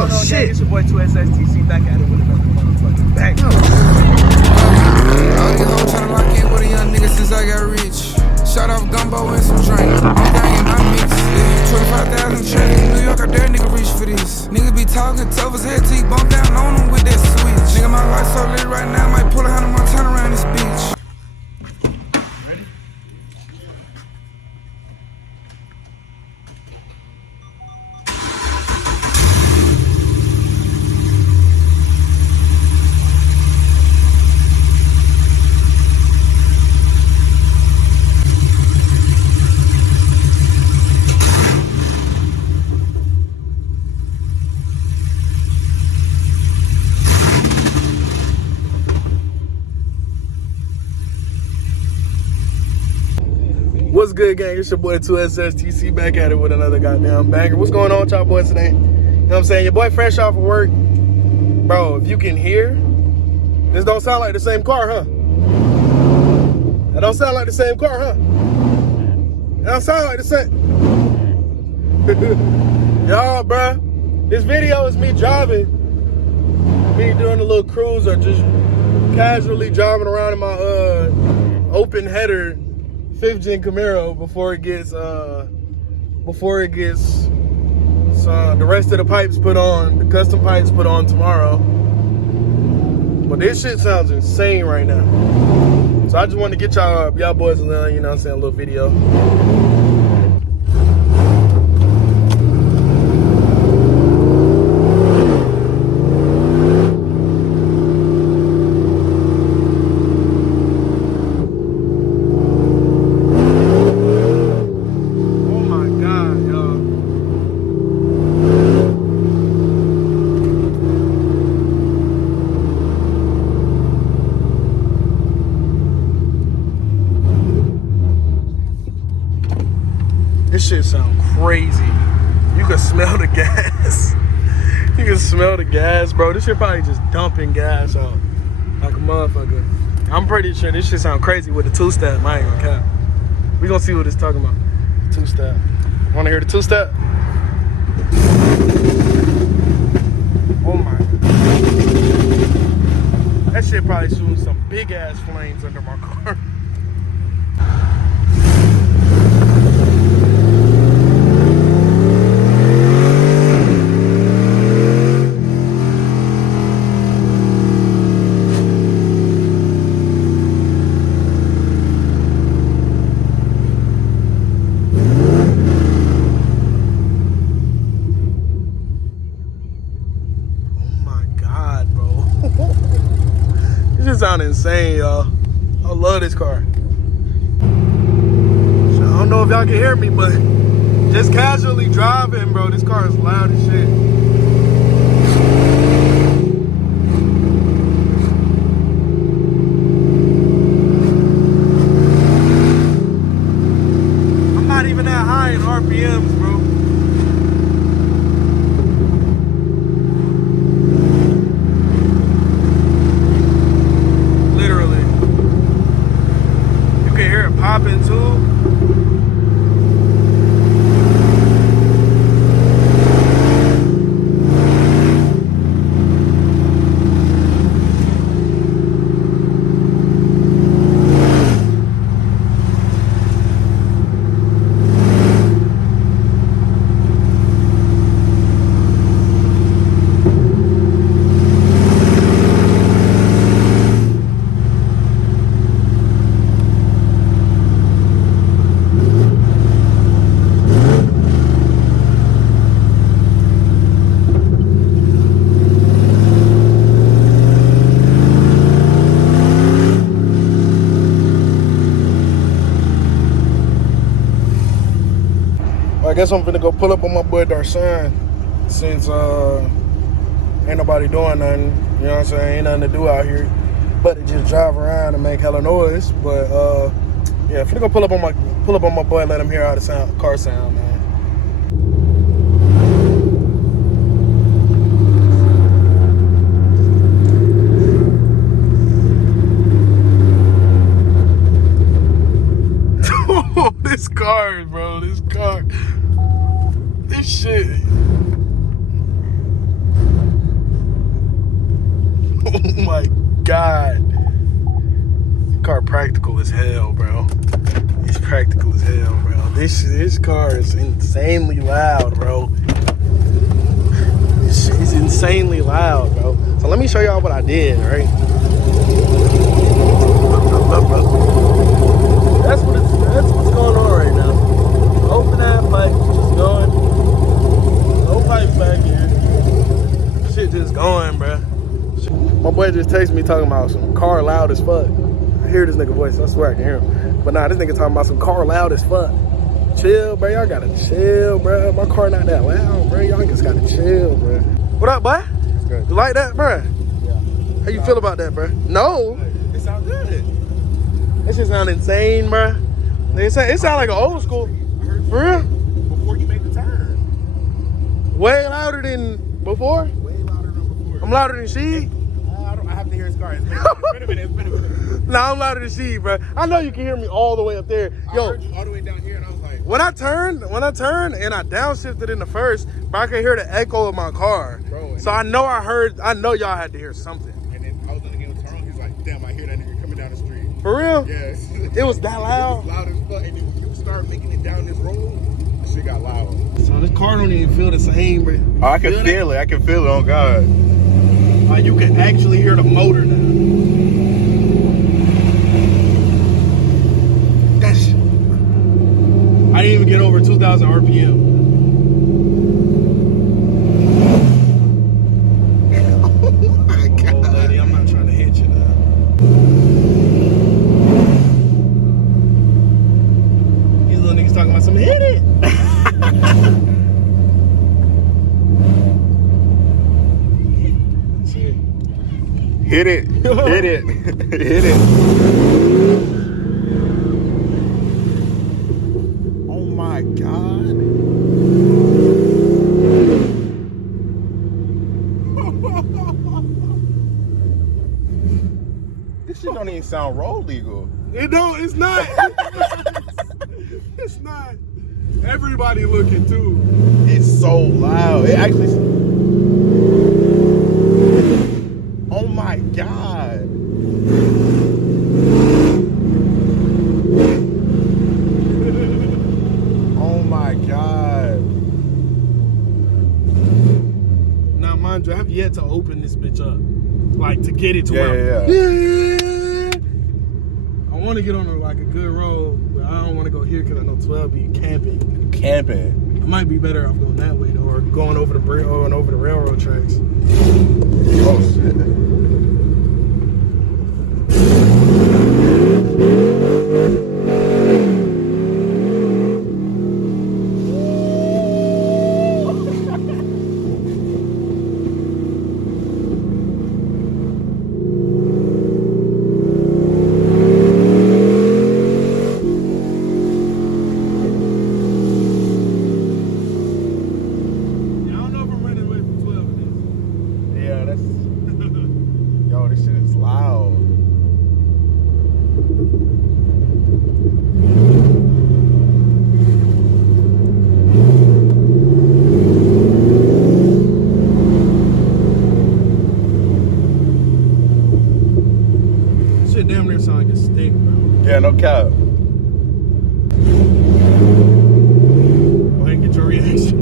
going on, gang? It's your boy 2SSTC back at it with another motherfucking bang. All these hoes tryna lock in with a young nigga since I got rich. Shot off gumbo and some drink. Everything in my mix. Yeah, 25,000 traffic in New York, I dare nigga reach for this. Nigga be talking tough as hell till he bump down on him with that switch. Nigga, my life so lit right now, I might pull a Hannah Montana around this bitch. What's good, gang? It's your boy 2SSTC back at it with another goddamn banger. What's going on with y'all boys today? You know what I'm saying? Your boy fresh off of work. Bro, if you can hear, this don't sound like the same car, huh? That don't sound like the same car, huh? That don't sound like the same. Y'all, bro, this video is me driving. Me doing a little cruise or just casually driving around in my open header 5th gen Camaro before it gets the rest of the pipes put on, the custom pipes put on tomorrow. But this shit sounds insane right now. So I just wanted to get y'all boys a little, you know what I'm saying, a little video. This shit sound crazy. You can smell the gas. You can smell the gas, bro. This shit probably just dumping gas out like a motherfucker. I'm pretty sure this shit sound crazy with the two-step. I ain't gonna cap. We gonna see what it's talking about. Two-step. Wanna hear the two-step? Oh my God. That shit probably shooting some big ass flames under my car. This just sound insane, y'all. I love this car. So I don't know if y'all can hear me, but just casually driving, bro, this car is loud as shit. I'm not even that high in RPMs, bro. Popping too. I guess I'm finna go pull up on my boy Darshan since ain't nobody doing nothing. You know what I'm saying? Ain't nothing to do out here but to just drive around and make hella noise. But yeah, finna go pull up on my boy, let him hear how the car sound, man. This car, bro, this shit. my God. Car practical as hell, bro. It's practical as hell, bro. This car is insanely loud, bro. It's insanely loud, bro. So let me show y'all what I did, right? That's what's going on right now. Open that pipe, just going. No pipes back here. Shit just going, bro. My boy just texted me talking about some car loud as fuck. I hear this nigga voice, I swear I can hear him. But nah, this nigga talking about some car loud as fuck. Chill, bro. Y'all gotta chill, bro. My car not that loud, bro. Y'all just gotta chill, bro. What up, boy? It's good. You like that, bro? Yeah. How you feel about that, bro? No. It sounds good. This shit sound insane, bro. It sound like an old school. For real? Before you make the turn. Way louder than before? Way louder than before. I'm louder than she? I have to hear his car. It's been a minute. Nah, I'm louder than she, bro. I know you can hear me all the way up there. I Yo, heard you all the way down here, and I was like, when I turned and I downshifted in the first, but I could hear the echo of my car. Bro, So I know y'all had to hear something. and then I was letting him turn. He's like, damn, I hear that nigga coming down the street. For real? Yes. It was that loud? It was loud as fuck. And then when you start making it down this road, that shit got loud. So this car don't even feel the same, bro. Oh, I can feel it. I can feel it, on God. Like you can actually hear the motor now. That's. I didn't even get over 2,000 RPM. Oh my God. Oh, lady, I'm not trying to hit you now. These little niggas talking about some hit it. Shit. Hit it. Hit it. Hit it. Oh my God. This shit don't even sound road legal. It don't. It's not. It's not. Everybody looking too. It's so loud. It actually. Oh my God. Oh my God. Now, mind you, I have yet to open this bitch up. Like, to get it to Yeah. I want to get on like a good road, but I don't want to go here because I know 12 be camping. Camping. I might be better off going that way though, or going over the over the railroad tracks. Oh shit. Yeah, I don't know if I'm running away from 12 in this. Yeah, that's. Yo, this shit is loud. Shit damn near sound like a stick, bro. Yeah, no cap. Go ahead and get your reaction.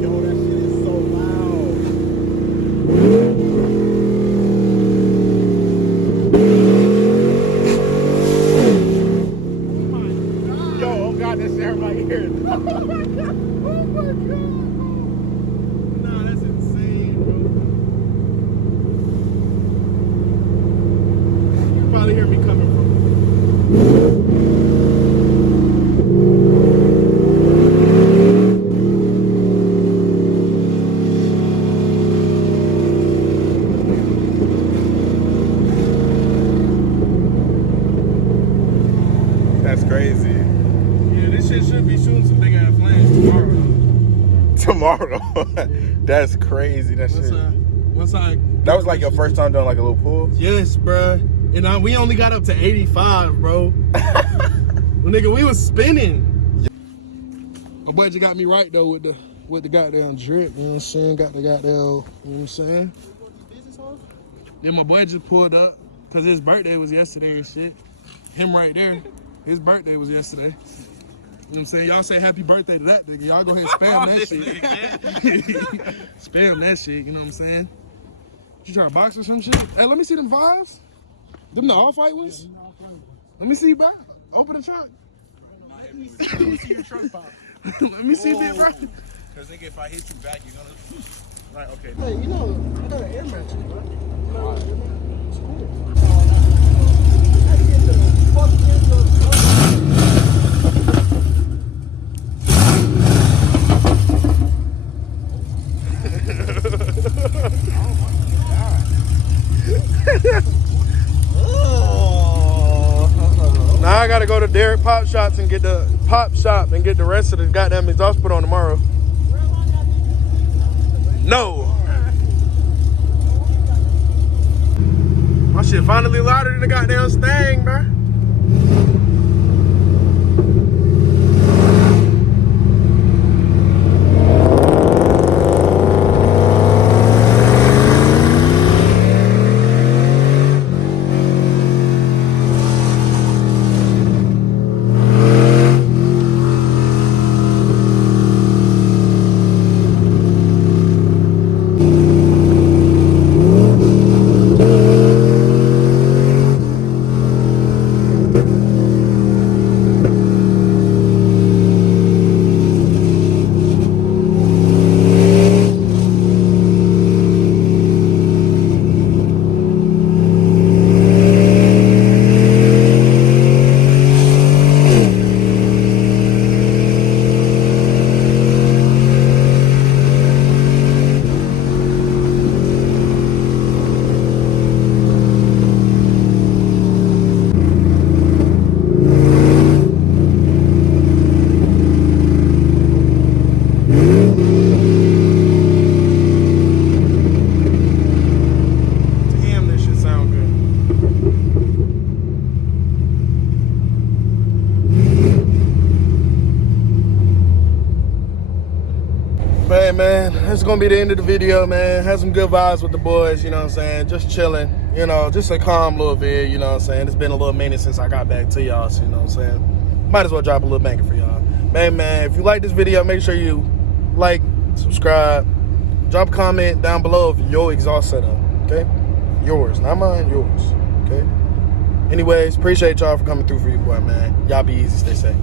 Yo, that shit is so loud. Yo, oh God, that shit hurt my ears. Oh my God. Oh my God. Nah, that's insane, bro. You can probably hear me coming from. That's crazy. Yeah, this shit should be shooting some big ass flames tomorrow. Tomorrow. That's crazy. That shit. That was like your first time doing like a little pool? Yes, bruh. And we only got up to 85, bro. Well, nigga, we was spinning. My boy just got me right though with the goddamn drip, you know what I'm saying? Got the goddamn, you know what I'm saying? Yeah, my boy just pulled up because his birthday was yesterday and shit. Him right there, his birthday was yesterday. You know what I'm saying? Y'all say happy birthday to that nigga. Y'all go ahead and spam that shit. Spam that shit, you know what I'm saying? You try to box or some shit? Hey, let me see them fives. Them the all-fight ones? Let me see, bro. Open the trunk. Let me see your trunk pop. Let me see, big bro. Because nigga, if I hit you back, you're gonna. Right, okay. Hey, you know, I got an air mattress, bro. It's cool. Now I gotta go to Derek Pop Shops and get the rest of the goddamn exhaust put on tomorrow. No. My shit finally louder than the goddamn Stang, bro. Man, that's gonna be the end of the video, man. Had some good vibes with the boys, you know what I'm saying? Just chilling, you know, just a calm little vid, you know what I'm saying? It's been a little minute since I got back to y'all, so you know what I'm saying? Might as well drop a little banger for y'all. Man, if you like this video, make sure you like, subscribe, drop a comment down below of your exhaust setup, okay? Yours, not mine, yours, okay? Anyways, appreciate y'all for coming through for your boy, man. Y'all be easy, stay safe.